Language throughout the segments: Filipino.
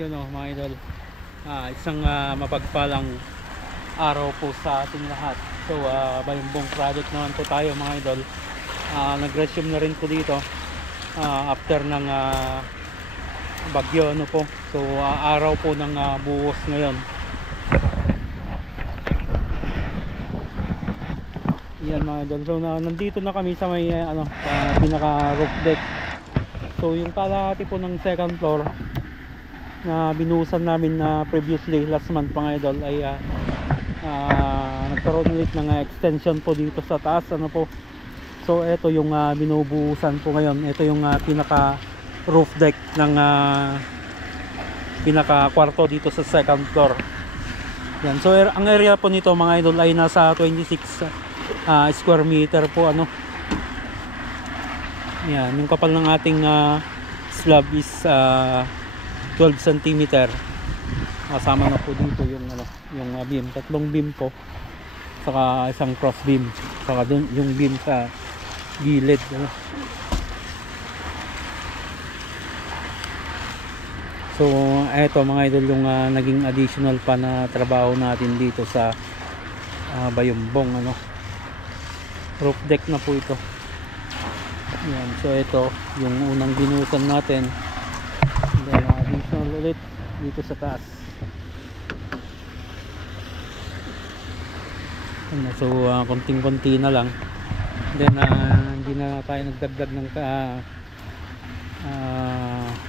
Yun o mga idol, isang mapagpalang araw po sa ating lahat. So Bayambong project naman po tayo mga idol. Nag-resume na rin po dito after ng bagyo ano po. So araw po ng buhos ngayon. Yan mga idol. So nandito na kami sa may pinaka roof deck. So yung kalahati po ng second floor na binuhusan namin na previously last month mga idol ay nagkaroon ulit ng extension po dito sa taas ano po. So ito yung binubuhusan po ngayon. Ito yung pinaka roof deck ng pinaka kwarto dito sa second floor. Yan. So ang area po nito mga idol ay nasa 26 square meter po ano. Yan, yung kapal ng ating slab is 12 cm. Kasama na po dito yung yung beam, tatlong beam po, saka isang cross beam, saka dun yung beam sa gilid ano. So eto mga idol yung naging additional pa na trabaho natin dito sa Bayambong ano. Roof deck na po ito. Yan, so ito yung unang binuhusan natin. Then additional ulit dito sa taas. So konting-konti na lang. Then hindi na tayo nagdagdag ng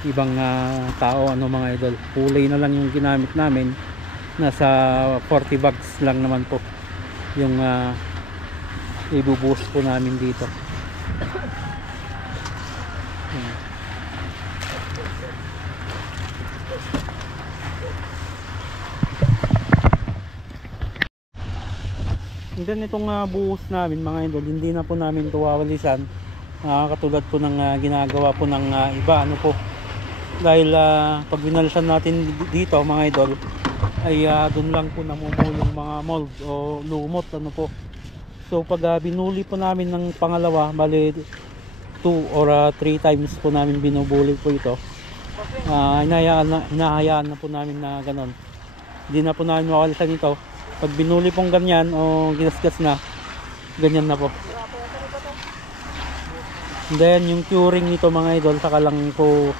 ibang tao ano mga idol. Kulay na lang yung ginamit namin. Nasa 40 bags lang naman po yung ibubuhos po namin dito. And then itong buhos namin mga idol, hindi na po namin ito wawalisan katulad po ng ginagawa po ng iba ano po. Dahil pag binalisan natin dito mga idol ay doon lang po namumulong mga mold o lumot ano po. So pag binuli po namin ng pangalawa, bali 2 or 3 times po namin binubuli po ito, hinahayaan na po namin na ganon. Hindi na po namin mawalisan ito. Pag binuli pong ganyan o ginasgas na, ganyan na po. Then yung curing nito mga idol, saka lang po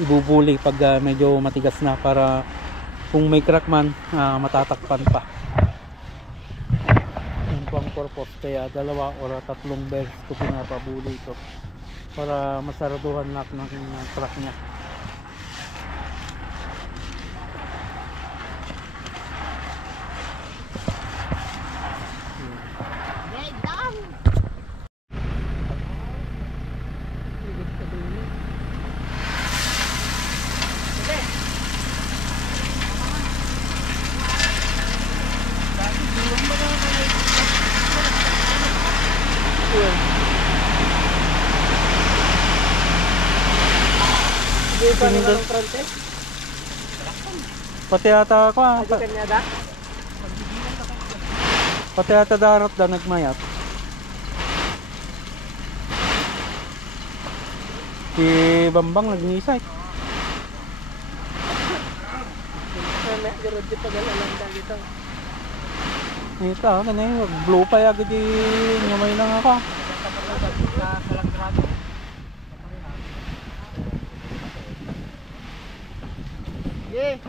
ibubuli pag medyo matigas na, para kung may crack man matatakpan pa. Yun po ang purpose, kaya 2 or 3 beses ko pinapabuli ito para masaraduhan lahat ng crack niya. Pati ata ako pati ata darot da nagmayat si Bambang nagnisay ito kanina blue pa agad nyamay lang ako. Yeah.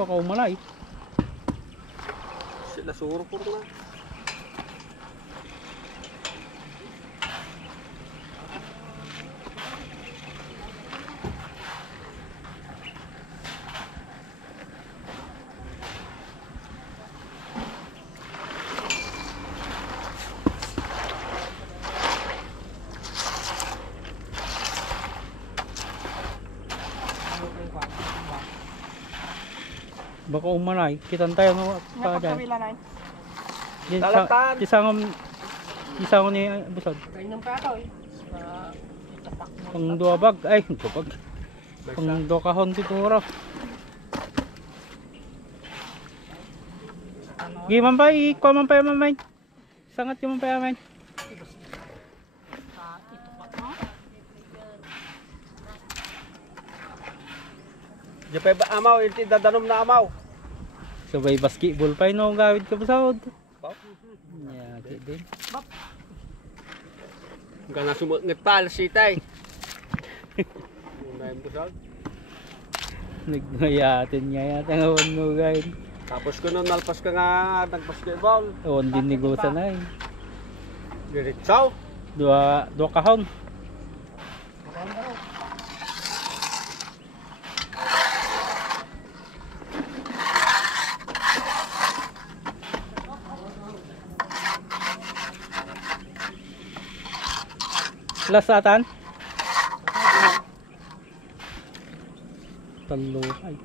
Baka umalay. Sila surupur na. Baka umalay. Kitan tayo no pa dyan. Isang ni busad. Kainom pa ito eh. Pang dua bag. Ay, dua bag. Pang dua kahon siguro. Gi mampay, ikuha mampay mamay. Sangat yung mampay mamay. Diyan pa ba amaw, iti dadanom na amaw. Sabay basketball pa no gawid ka busad. Yeah, din. Hanggang na sumungit pa, lasitay. Muna yung busag. Nagmayatin niya yata ngawan mo guys. Tapos ko nun, nalpas ka nga nag-basketball. Ewan din negosa na eh. Diretsaw. Dua kahon. Lasatan? Talo ay.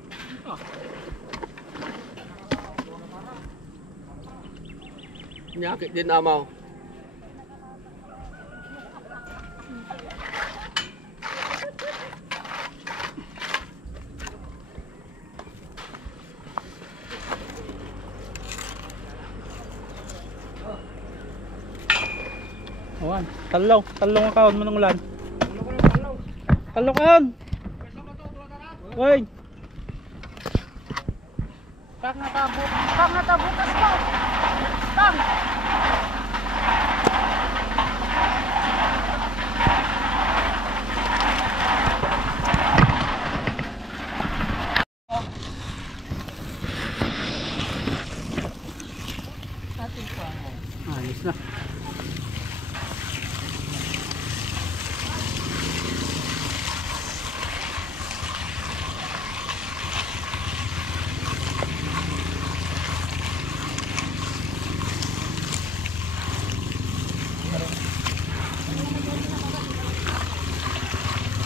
Nyakit din amaw. Awan, talong akawon mo ng ulan. Talong kahon. Hoy. Kang natabutas ko. Kang. Ayos na.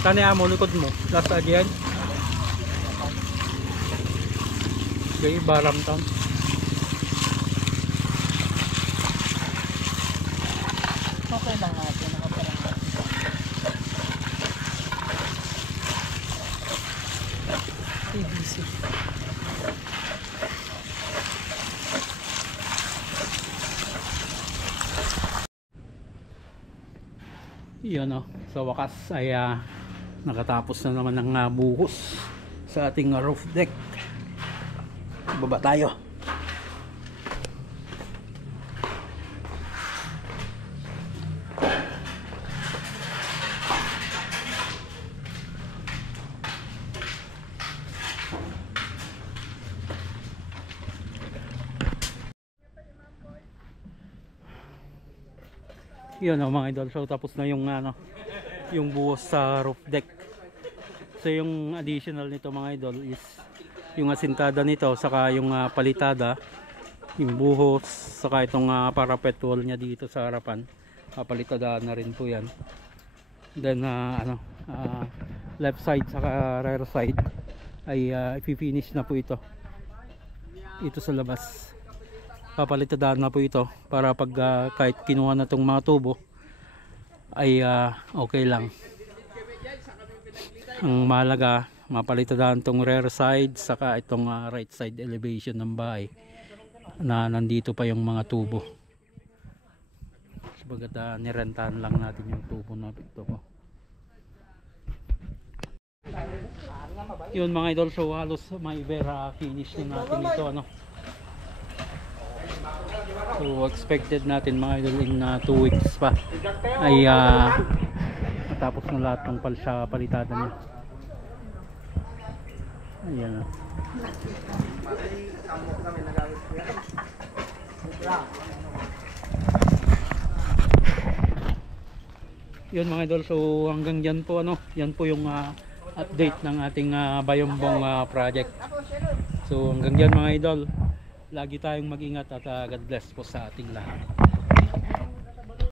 Tani amo likod mo, last again. Okay, baram town. Okay lang natin. Nakaparang. PVC. Yun o, sa wakas ay nakatapos na naman ng buhos sa ating roof deck. Baba tayo. Yun o mga idol, so tapos na yung yung buhos sa roof deck. So yung additional nito mga idol is yung asintada nito, saka yung palitada, yung buhos, saka itong parapet wall nya dito sa harapan. Palitada na rin po yan. Then left side saka rear side ay ipifinish na po ito. Ito sa labas. Papalitadaan na po ito para pag kahit kinuha na itong mga tubo ay okay lang. Ang mahalaga mapalitadaan itong rear side saka itong right side elevation ng bahay na nandito pa yung mga tubo. Sabagat nirentahan lang natin yung tubo na ito po. Yun mga idol, so halos may vera finish na natin ito So expected natin mga idol in 2 weeks pa ay matapos na lahat ng palitada niya. Ayan. Yun mga idol, so hanggang dyan po ano, yan po yung update ng ating Bayambong project. So hanggang dyan mga idol, lagi tayong mag-ingat at God bless po sa ating lahat.